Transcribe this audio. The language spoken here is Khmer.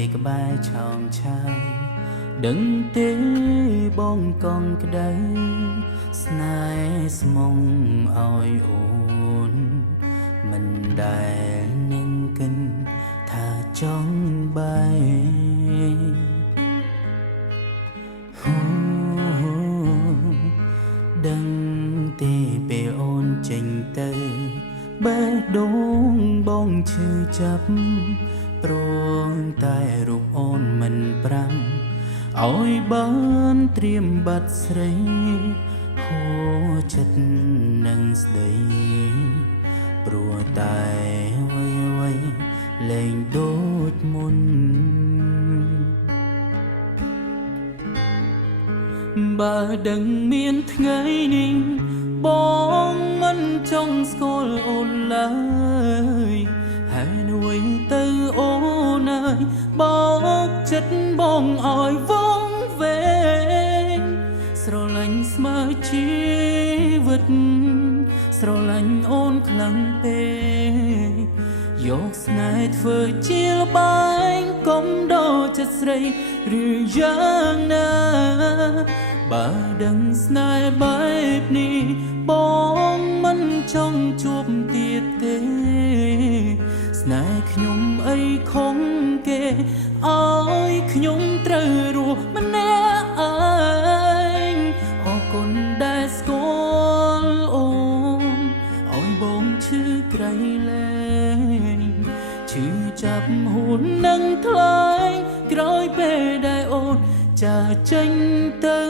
គេក្បែរឆោមឆាយដឹងទេបងកងក្ដៅស្នេហ៍ស្មងឲ្យអូនមិនដែលនឹងគិនថាចង់បាយដឹងទេពេលអូនចេញទៅបេះដូងបងឈឺចាប់ព្រោះតែរូបអូនមិនប្រាំឲ្យបានត្រៀមបាត់ស្រីហូរចិត្តនឹងស្ដីព្រោះតែអ្វីលែងដូចមុនបើដឹងមានថ្ងៃនេះបងមិនចង់ស្គាល់អូនឡើយហើយនួយទៅអូនអើយបោកចិត្តបងឲ្យវងវែងស្រឡាញ់ស្មើជីវិតស្រឡាញ់អូនខ្លាំងពេកយកស្នេហ៍ធ្វើជាលបែងកុំដល់ចិត្តស្រីឬយ៉ាងណាបើដឹងស្នេហ៍បែបនេះបងមិនចង់ជួបទៀតទេស្នេហ៍ខ្ញុំអីខុសគេឲ្យខ្ញុំត្រូវរស់ម្នាក់ឯងអរគុណដែលស្គាល់អូនឲ្យបងឈឺក្រៃលែងឈឺចាប់ហួននឹងថ្លែងក្រោយពេលដែលអូនចាចេញទៅ